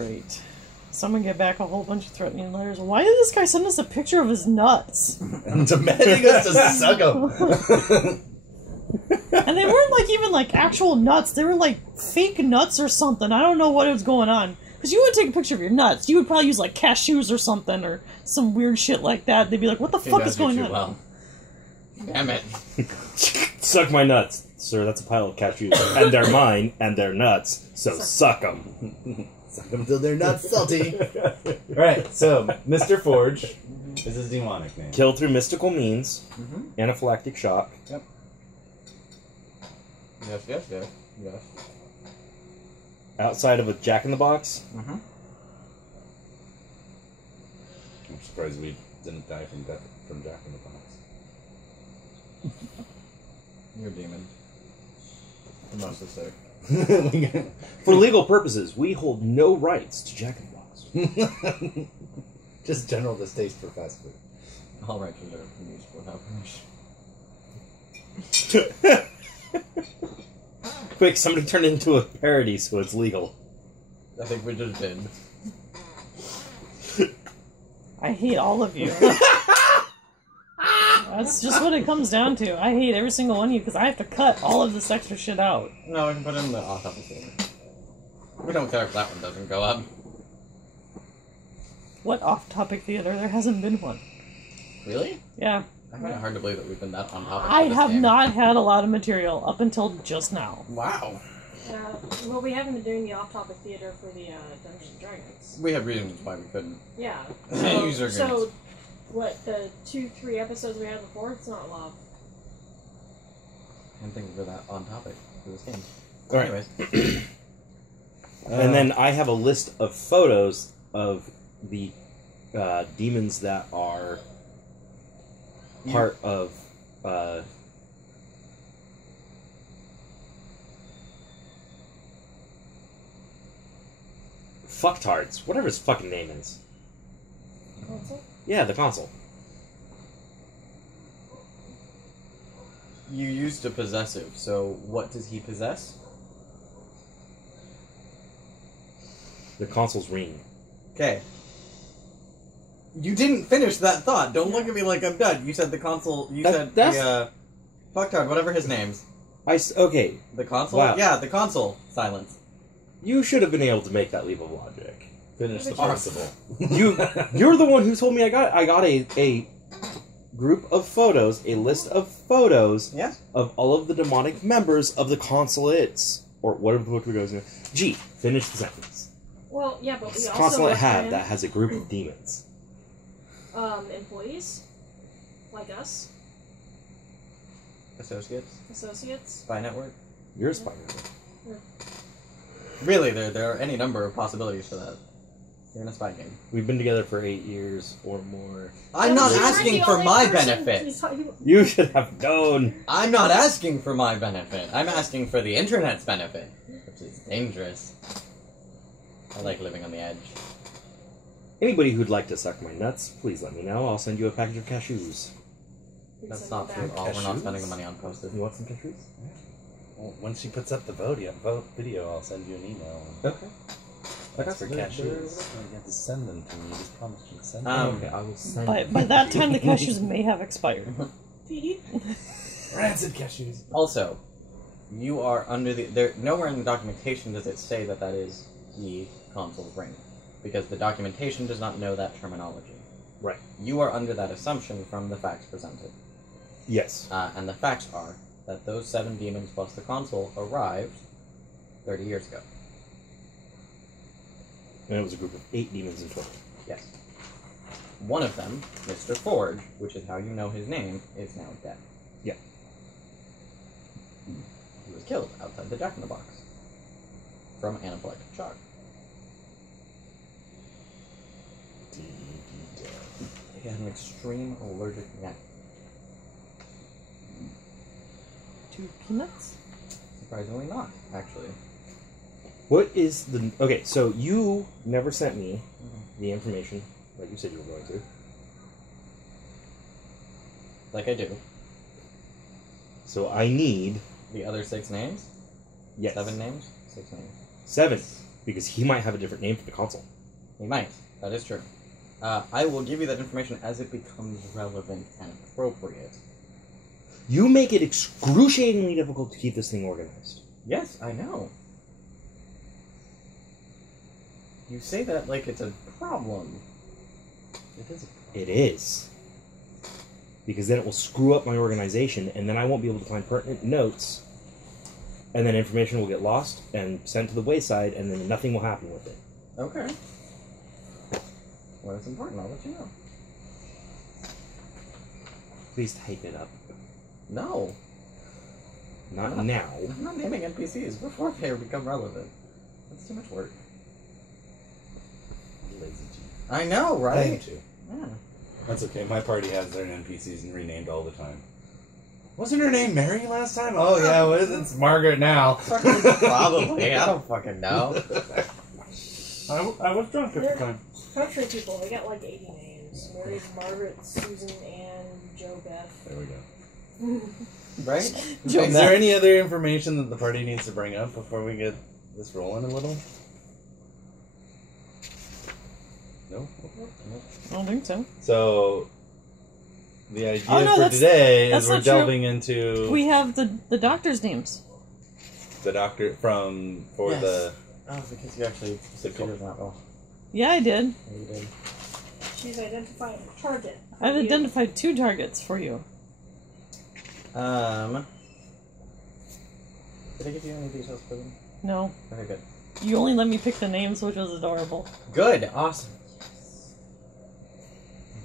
Great. Someone get back a whole bunch of threatening letters. Why did this guy send us a picture of his nuts? And demanding us to suck them. And they weren't like even like actual nuts. They were like fake nuts or something. I don't know what was going on. Because you would take a picture of your nuts. You would probably use like cashews or something or some weird shit like that. They'd be like, what the fuck is going on? Well. Damn it. Suck my nuts. Sir, that's a pile of cashews. And they're mine, and they're nuts. So suck them. Suck them till they're not salty. Alright, so, Mr. Forge is his demonic name. Kill through mystical means. Anaphylactic shock. Yep. Yes, yes, yes. Yes. Outside of a Jack-in-the-Box. I'm surprised we didn't die from Jack in the Box. You're a demon. I'm mostly sick. For legal purposes, we hold no rights to Jack-in-the-Box. Just general distaste for fast food. All rights reserved for use without permission. Quick, somebody turn it into a parody so it's legal. I think we just did. I hate all of you. That's just what it comes down to. I hate every single one of you because I have to cut all of this extra shit out. No, we can put it in the off-topic theater. We don't care if that one doesn't go up. What off-topic theater? There hasn't been one. Really? Yeah. I find it hard to believe that we've been that on topic. I have not had a lot of material up until just now. Wow. Well, we haven't been doing the off-topic theater for the Dungeons and Dragons. We have reasons why we couldn't. Yeah. User So, what, the 2-3 episodes we had before, it's not love. I'm thinking for that on topic for this game. Alright. Anyways. And then I have a list of photos of the demons that are part of fucktards, whatever his fucking name is. Console? Yeah, the console. You used a possessive, so what does he possess? The console's ring. Okay. You didn't finish that thought. Don't look at me like I'm done. You said the console. You said the fucktard, whatever his name's. Okay. The console. Wow. Yeah, the console. Silence. You should have been able to make that leap of logic. Finish the principle. You're the one who told me I got a group of photos, a list of photos of all of the demonic members of the consulates, or whatever the fuck we goes in. Gee, finish the sentence. Well, yeah, but we also Consulate have that has a group of demons. Employees, like us, Associates. associates. Network. You're a spy network. Really, there are any number of possibilities for that. You're in a spy game. We've been together for 8 years or more. I'm not asking for my benefit. You should have known. I'm not asking for my benefit. I'm asking for the internet's benefit, which is dangerous. I like living on the edge. Anybody who'd like to suck my nuts, please let me know. I'll send you a package of cashews. That's not true at all. We're not spending the money on posters. You want some cashews? Well, when she puts up the video, I'll send you an email. Okay. That's for cashews. You have to send them to me. You just promised you to send them. Okay, I will send By that time, the cashews may have expired. Rancid cashews. Also, you are under the... nowhere in the documentation does it say that that is the console's ring. Because the documentation does not know that terminology. Right. You are under that assumption from the facts presented. Yes. And the facts are that those 7 demons plus the console arrived 30 years ago. And it was a group of 8 demons in total. Yes. One of them, Mr. Forge, which is how you know his name, is now dead. Yeah. He was killed outside the Jack-in-the-Box from anaphylactic shock. He had an extreme allergic reaction. To peanuts? Surprisingly not, actually. What is the... Okay, so you never sent me the information like you said you were going to. Like I do. So I need... The other 6 names? Yes. 7 names? 6 names. 7. Because he might have a different name for the console. He might. That is true. I will give you that information as it becomes relevant and appropriate. You make it excruciatingly difficult to keep this thing organized. Yes, I know. You say that like it's a problem. It is. It is. Because then it will screw up my organization, and then I won't be able to find pertinent notes, and then information will get lost and sent to the wayside, and then nothing will happen with it. Okay. When it's important, I'll let you know. Please type it up. No. Not now. I'm not naming NPCs before they become relevant. That's too much work. Lazy G. I know, I right? am too. Yeah. That's okay. My party has their NPCs and renamed all the time. Wasn't her name Mary last time? Oh yeah, what is it? It's Margaret now. Probably. I don't fucking know. I was drunk at the time. Country people, they got like 80 names. Mary, Margaret, Susan, Anne, Joe, Beth. There we go. Right? Is there any other information that the party needs to bring up before we get this rolling a little? No? I don't think so. So, the idea no, for today that's is we're not true. delving into We have the doctor's names. the doctor for Yes. the... Oh, because you actually figured that well. Yeah, I did. Yeah, you did. She's identifying a target. I've identified 2 targets for you. Did I give you any details for them? No. Okay, good. You only let me pick the names, which was adorable. Good, awesome.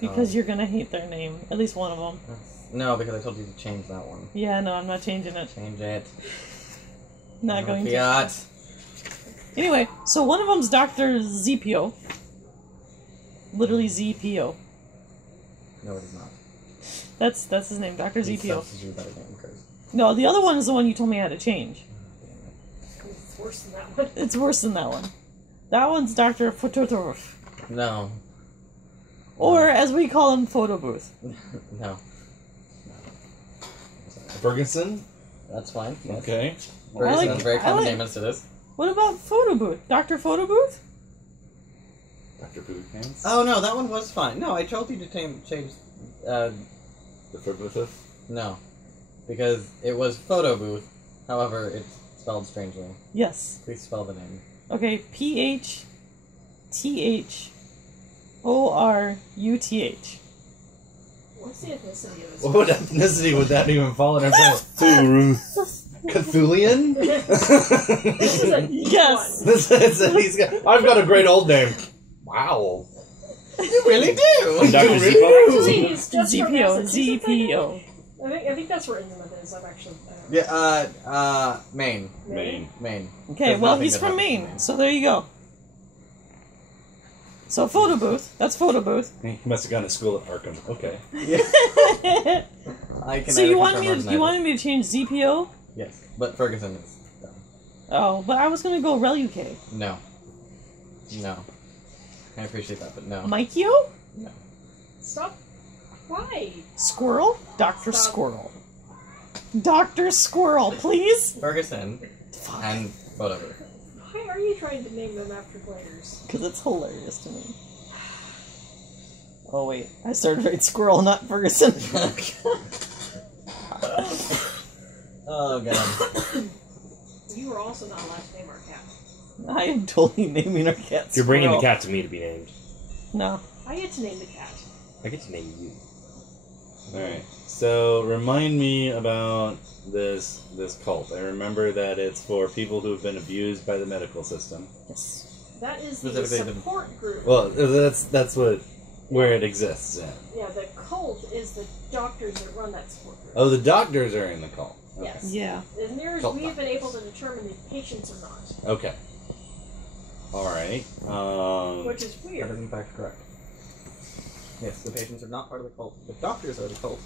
Because you're gonna hate their name. At least one of them. No, because I told you to change that one. Yeah, no, I'm not changing it. Change it. Not going to. Fiat. Anyway, so one of them's Dr. ZPO. Literally ZPO. No, it is not. That's his name, Dr. Please ZPO. substitute that again, Chris. No, the other one is the one you told me I had to change. It's worse than that one. It's worse than that one. That one's Dr. Phototov. No. Or, as we call him, Photo Booth. No. Ferguson? That's fine. Yes. Okay. Very, I like- sounds very I common like- name as it is. What about Photo Booth? Dr. Photo Booth? Dr. Food Pants? Oh no, that one was fine. No, I told you to change. The Ferguson? No, because it was photo booth. However, it's spelled strangely. Yes. Please spell the name. Okay, PHTHORUTH. What's the ethnicity of this? What ethnicity would that even fall in? Cthulian? This is a Yes. I've got a great old name. Wow. You really do. Dr. Actually, he's just from ZPO. Massachusetts, ZPO. I think that's where Innsmouth is. I'm actually. Yeah. Maine. Maine. Okay, There's well, nothing he's that from happens in Maine, so there you go. So, Photo Booth. That's Photo Booth. He must have gone to school at Arkham. Okay. I can So you wanted me to change ZPO? Yes, but Ferguson is dumb. Oh, but I was gonna go RelUK. No. I appreciate that, but no. Mikio? Stop. Why? Squirrel? Dr. Stop. Squirrel. Dr. Squirrel, please? Ferguson and whatever. Why are you trying to name them after players? Because it's hilarious to me. Oh, wait. I started right Squirrel, not Ferguson. Oh god. You were also not allowed to name our cat. I am totally naming our cat You're bringing the Squirrel. cat to me to be named. No. I get to name the cat. I get to name you. Alright. So, remind me about this cult. I remember that it's for people who have been abused by the medical system. Yes. That is the Specifically the- support group. Well, that's where it exists. Yeah. Yeah, the cult is the doctors that run that support group. Oh, the doctors are in the cult. Okay. Yes. Yeah. As near as Cult we've been able to determine, the patients are not. Okay. All right. Which is That weird. is in fact correct. Yes, the patients are not part of the cult. The doctors are the cult.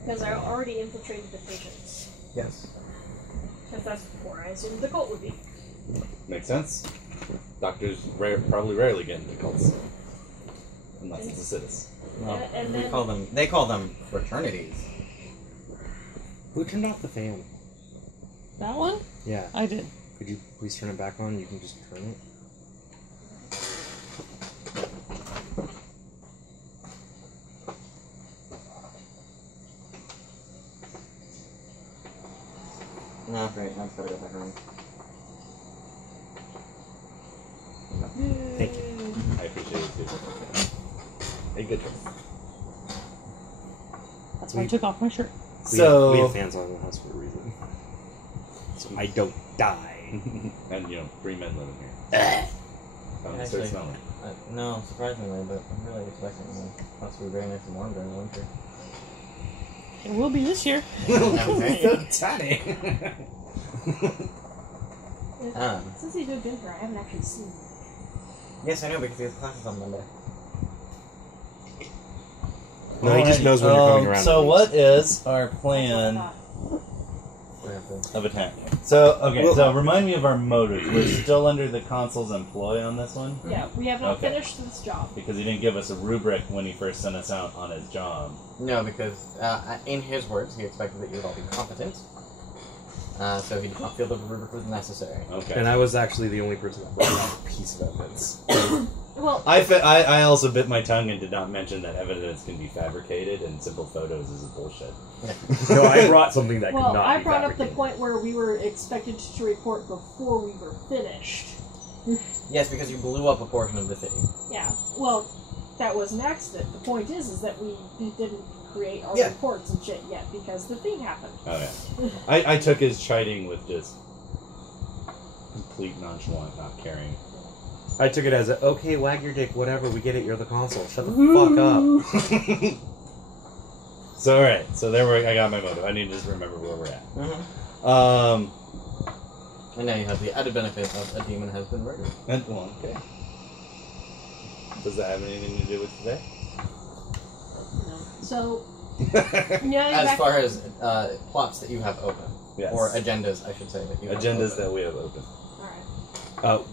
Because I already infiltrated the patients. Yes. Because that's where I assumed the cult would be. Makes sense. Doctors probably rarely get into cults, unless it's a citizen. Well, And we then- call them. They call them fraternities. Who turned off the fan? That one? Yeah. I did. Could you please turn it back on? You can just turn it. No, great. I just gotta go back around. Thank you. I appreciate it too. Hey, good job. That's why I took off my shirt. We So have fans on in the house for a reason. So I don't die. and you know, 3 men live in here. Start Actually, smelling. No, surprisingly, but I'm really expecting the house to be very nice and warm during the winter. It will be this year. So tiny. Since he's moved in here, I haven't actually seen him. Yes, I know, because he has classes on Monday. No, he just knows when you're coming around. So what is our plan of attack? So, okay, so remind me of our motives. We're still under the consul's employ on this one? Yeah, we have not finished this job. Because he didn't give us a rubric when he first sent us out on his job. No, because in his words, he expected that you would all be competent. So he did not feel the rubric was necessary. Okay. And I was actually the only person that brought out a piece of evidence. Well, I also bit my tongue and did not mention that evidence can be fabricated and simple photos is bullshit. No, I brought something that could well, not I be brought up the fabricated. point where we were expected to report before we were finished. Yes, because you blew up a portion of the city. Yeah, well, that was an accident. The point is that we didn't create our Yeah. reports and shit yet because the thing happened. Oh yeah. I took his chiding with just complete nonchalant, not caring. I took it as a, okay, wag your dick, whatever, we get it, you're the consul. Shut the fuck up. So alright, so I got my motive. I need to just remember where we're at. Mm-hmm. And now you have the added benefit of a demon has been murdered. And well, okay. Does that have anything to do with today? So, As far as plots that you have open. Yes. Or agendas, I should say, that you have Agendas open. that we have open.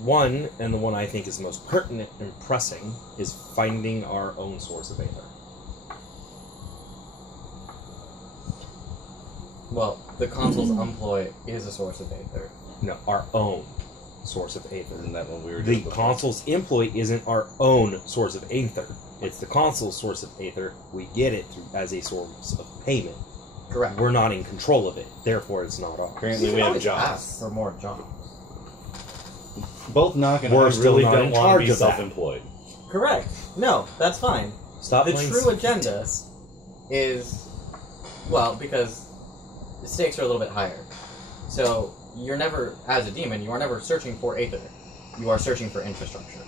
One, and the one I think is most pertinent and pressing, is finding our own source of aether. Well, the consul's employ is a source of aether. No, our own source of aether. Isn't that what we were The doing before? consul's employ isn't our own source of aether. It's the consul's source of aether. We get it as a source of payment. Correct. We're not in control of it, therefore it's not ours. Currently You we can have always jobs. ask for more jobs. Both Knock and We're I still really not don't in want to charge be of that. self-employed. Correct. No, that's fine. Stop The playing true agenda is, well, because the stakes are a little bit higher. So, you're never, as a demon, you are never searching for aether. You are searching for infrastructure.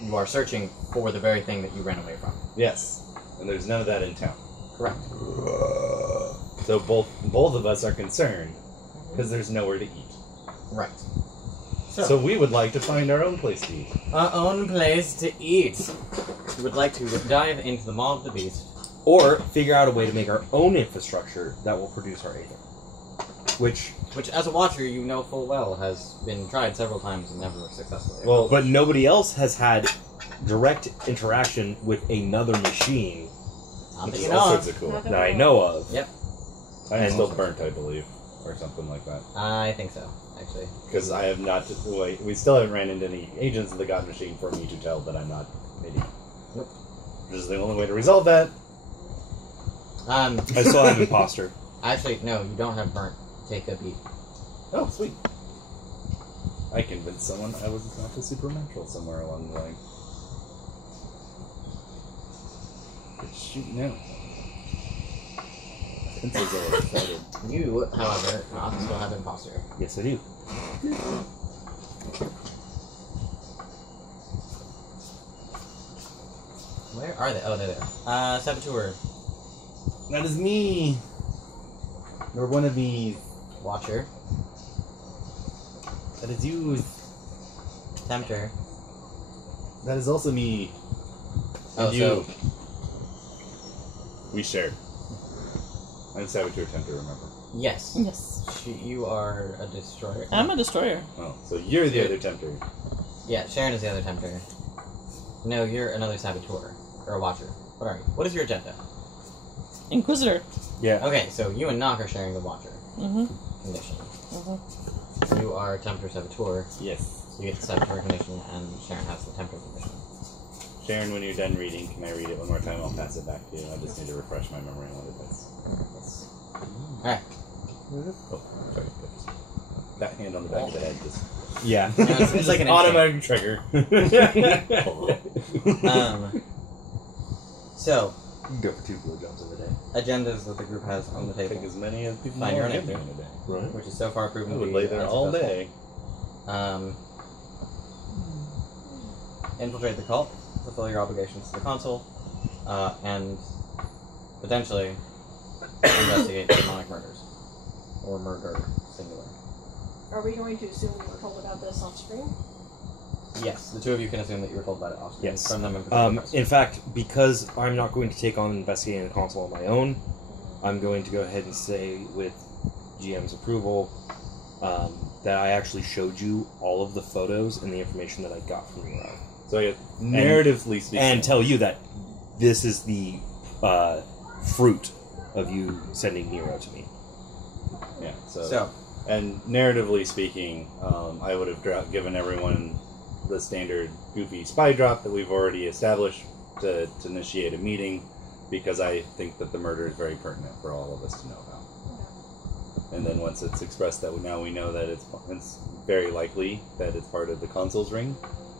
You are searching for the very thing that you ran away from. Yes. And there's none of that in town. Correct. So both of us are concerned because there's nowhere to eat. Right. So we would like to find our own place to eat. Our own place to eat. We would like to dive into the maw of the beast. Or figure out a way to make our own infrastructure that will produce our aether. Which, as a watcher, you know full well has been tried several times and never successfully. Well, but nobody else has had direct interaction with another machine Not that you all know sorts of. of cool. Not that I know of. Yep. I'm still burnt, I believe, or something like that. I think so, actually. Because I have not. Wait, we still haven't ran into any agents of the God Machine for me to tell that I'm not an idiot. Nope. Which is the only way to resolve that. I still have imposter. Actually, no, you don't have burnt. Take a beat. Oh, sweet. I convinced someone I was not the supernatural somewhere along the line. It's shooting out. Pencil's all excited. You, however, not still have imposter. Yes, I do. Where are they? Oh, they're there. Saboteur. That is me. You're one of these. Watcher. That is you. Tempter. That is also me. Oh, And you. so... We share. I'm Saboteur Tempter, remember? Yes. Yes. You are a destroyer. I'm a destroyer. Oh, so you're the other Tempter. Yeah, Sharon is the other tempter. No, you're another saboteur. Or a watcher. What are you? What is your agenda? Inquisitor. Yeah. Okay, so you and Knock are sharing the watcher. Mm-hmm. condition. Uh-huh. You are Tempter Saboteur, Yes. so you get the Saboteur condition, and Sharon has the Tempter condition. Sharon, when you're done reading, can I read it one more time? I'll pass it back to you. I just need to refresh my memory on what it is. Yes. Alright. Oh, sorry. That hand on the back of the head just... Yeah. It's like an automatic trigger. So, You can go for 2 blowjobs in a day. agendas that the group has on the Take table, as many as people Find your want to name. get in a day. Right. which is so far proven I to would be lay there all day. Infiltrate the cult, fulfill your obligations to the consul, and potentially investigate demonic murders. Or murder, singular. Are we going to assume we were told about this off screen? Yes, the two of you can assume that you were told about it off screen Yes. from them in particular. In fact, because I'm not going to take on investigating the console on my own, I'm going to go ahead and say, with GM's approval, that I actually showed you all of the photos and the information that I got from Nero. So, yeah, narratively speaking... And tell you that this is the fruit of you sending Nero to me. Yeah, So, and narratively speaking, I would have given everyone the standard goofy spy drop that we've already established to initiate a meeting, because I think that the murder is very pertinent for all of us to know about. And then once it's expressed that now we know that it's very likely that it's part of the consul's ring,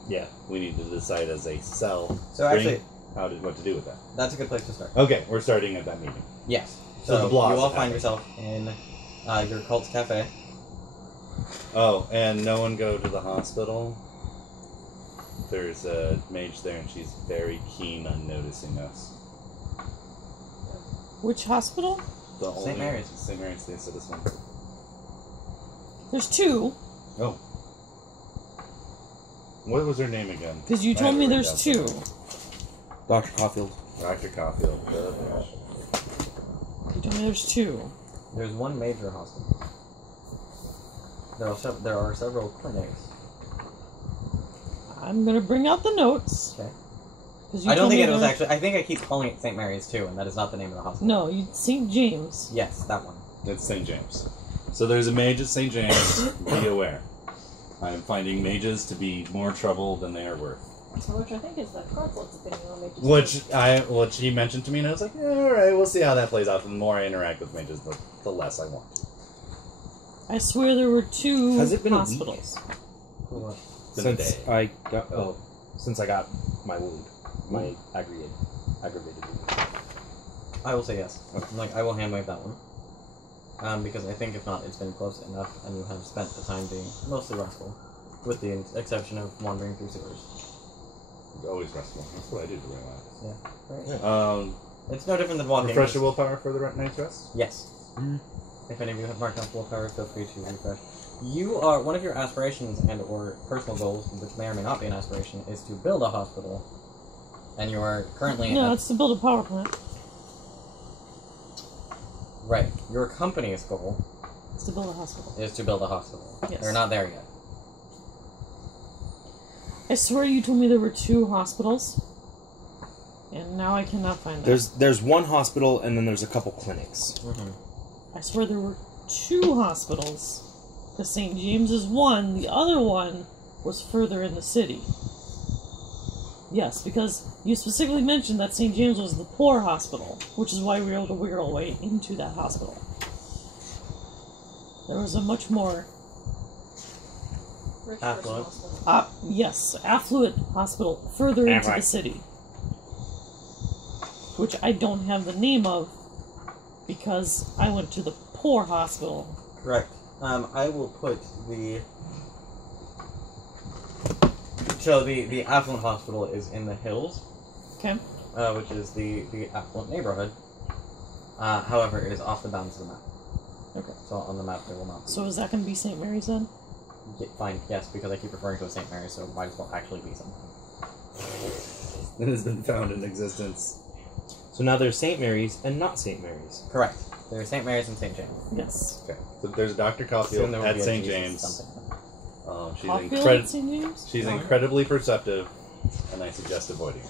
Yeah. we need to decide as a cell So ring actually, what to do with that. that's a good place to start. Okay, we're starting at that meeting. Yes. So So, the blobs you all are find happening. yourself in your cult's cafe. Oh, and no one go to the hospital. There's a mage there, and she's very keen on noticing us. Which hospital? The St. only- Mary's. St. Mary's, they said this one. There's 2, Oh. What was her name again? because you I told have me it there's written 2. down Dr. Caulfield. somewhere. Dr. Caulfield. You told me there's 2. There's one major hospital. There are several clinics. I'm gonna bring out the notes. Okay. 'Cause you I don't told think me it was there- actually. I think I keep calling it St. Mary's too, and that is not the name of the hospital. No, St. James. Yes, that one. It's St. James. So there's a mage at St. James. Be aware. I am finding mages to be more trouble than they are worth. Which I think is the consul's opinion on mages. Which he mentioned to me, and I was like, yeah, all right, we'll see how that plays out. The more I interact with mages, the less I want. I swear there were 2 Has it been a week? hospitals. It's been a Since day. since I got my wound, my aggravated wound. I will say yes. I will hand wave that one. Because I think if not, it's been close enough, and you have spent the time being mostly restful, with the exception of wandering through sewers. It's always restful. That's what I do to relax. Yeah. Right. It's no different than walking. Refresh your willpower for the night's rest? Yes. Mhm. If any of you have marked off willpower, feel free to refresh. You are one of your aspirations and or personal goals, which may or may not be an aspiration, is to build a hospital, and you are currently No, at, it's to build a power plant. right. Your company's goal It's to build a hospital. is to build a hospital. Yes. They're not there yet. I swear you told me there were 2 hospitals. And now I cannot find them. There's one hospital and then there's a couple clinics. I swear there were 2 hospitals. The St. James is one, the other one was further in the city. Yes, because you specifically mentioned that St. James was the poor hospital, which is why we were able to wiggle our way into that hospital. There was a much more, Rich Affluent. person hospital. yes, affluent hospital further into the right. city. Which I don't have the name of, because I went to the poor hospital. Correct. I will put the... So the affluent hospital is in the hills, Okay? which is the affluent neighborhood. However, it is off the bounds of the map. Okay. So on the map there will not be... So is that going to be St. Mary's then? Fine, yes, because I keep referring to it as St. Mary's, so it might as well actually be something. It has been found in existence. So now there's St. Mary's and not St. Mary's. Correct. There's St. Mary's and St. James. Yes. Okay. So there's Dr. Soon Caulfield there will at be a St. Jesus James. something. She's Caulfield at St. James? incredibly perceptive, and I suggest avoiding her.